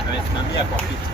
Amesimamia kwa kitu.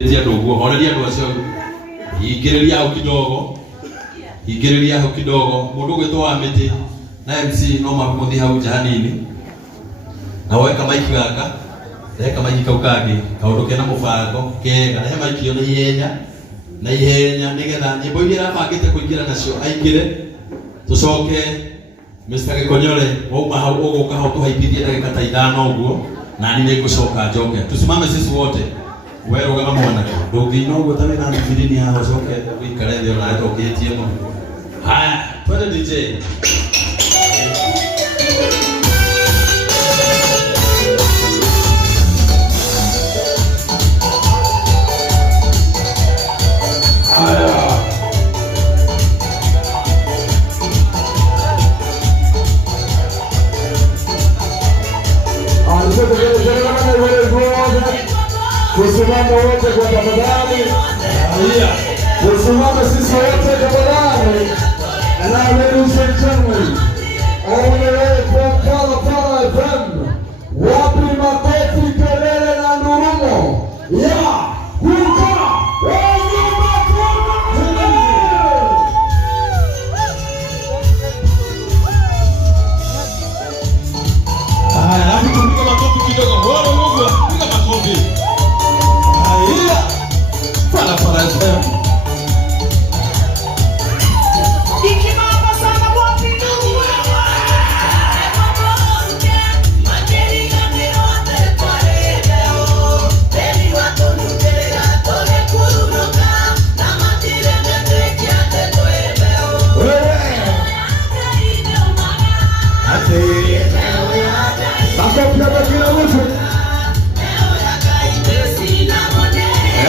Ndio ndugu, onadia ndo acio igiriria hau kidogo mundu gwitwa miti na MC no mamuthi hau jahanini na weka maiki gaka reka maiki kau kangi kaundu kena mubango kega na he maiki na ihenya nigetha nyimbo iria arabangite kuingira nacio aingire tucoke Mr. Gikonyore wauma hau uguka hau tuhaithithie ndagika ta 5 uguo na ni nigucoka njoke tusimame sisi wote wewe kama mwanake ndungino gutawe na mbirini hapo coke wikare thio na ndoketie mu haya twende DJ Kusimama wote kwa tafadhali. Kusimama sisi wote tafadhali. And ladies and gentlemen, all the way from Kalapala FM, wapi makofi, kelele na ndurumo ya kuka wanyuma alafu tupiga makofi kidogo. Wala Mungu, piga makofi. Para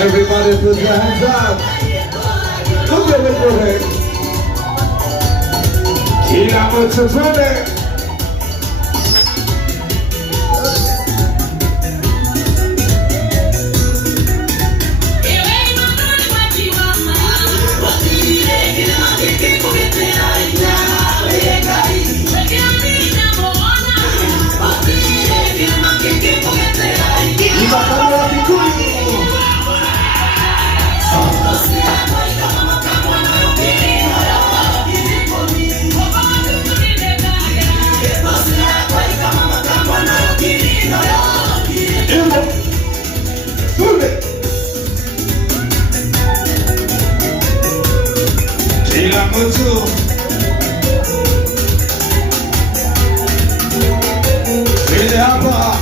everybody put your hands up. Look at it, go ahead. Kila mtu twende. Kila mtu ile hapa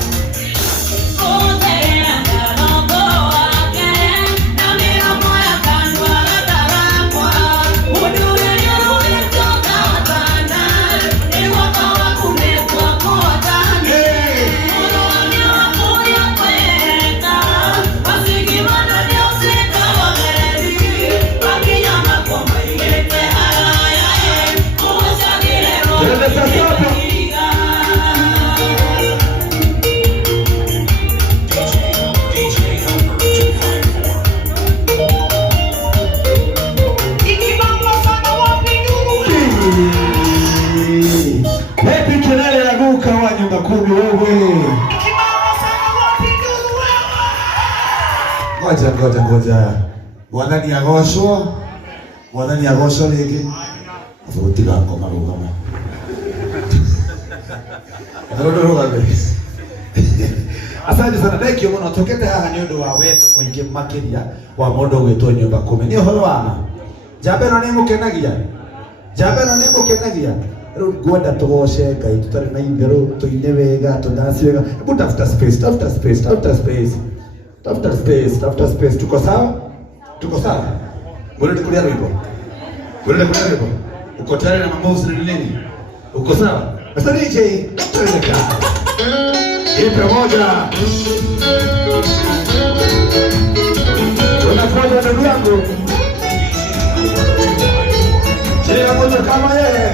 ngoja. Mwathani agocwo. Mwathani agocwo rĩngĩ. Gũtiga ngoma rũgama. Rũgame. Asante sana thekio mũno tũkĩte haha nĩ ũndũ wa wendo mũingĩ makĩria wa mũndũ gwĩtwo nyũmba kumi. Nĩ ũhoro wa ma. Njamba ĩno nĩ mũkenagia. Njamba ĩno nĩ mũkenagia. Rĩu ngwenda tũgoce Ngai tũtarĩ na itherũ tũine wega tũdance wega. Hebu tafuta space, tafuta space, tafuta space. Tafuta space, tafuta space. Tuko sawa? Tuko sawa? Mwende kulia rwimbo. Mwende kulia rwimbo. Uko tayari na mambo usini nini? Uko sawa? Basta DJ, tueleka. Ipe moja. Unafuata ndugu yangu. Kila moja kama yeye.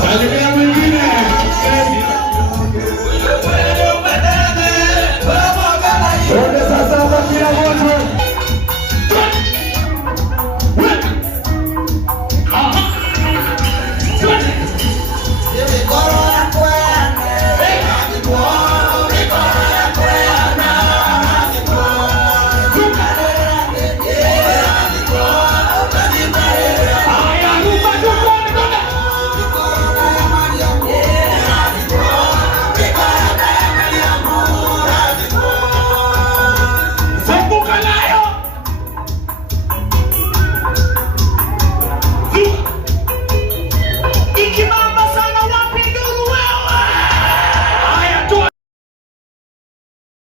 Salimia mwingine.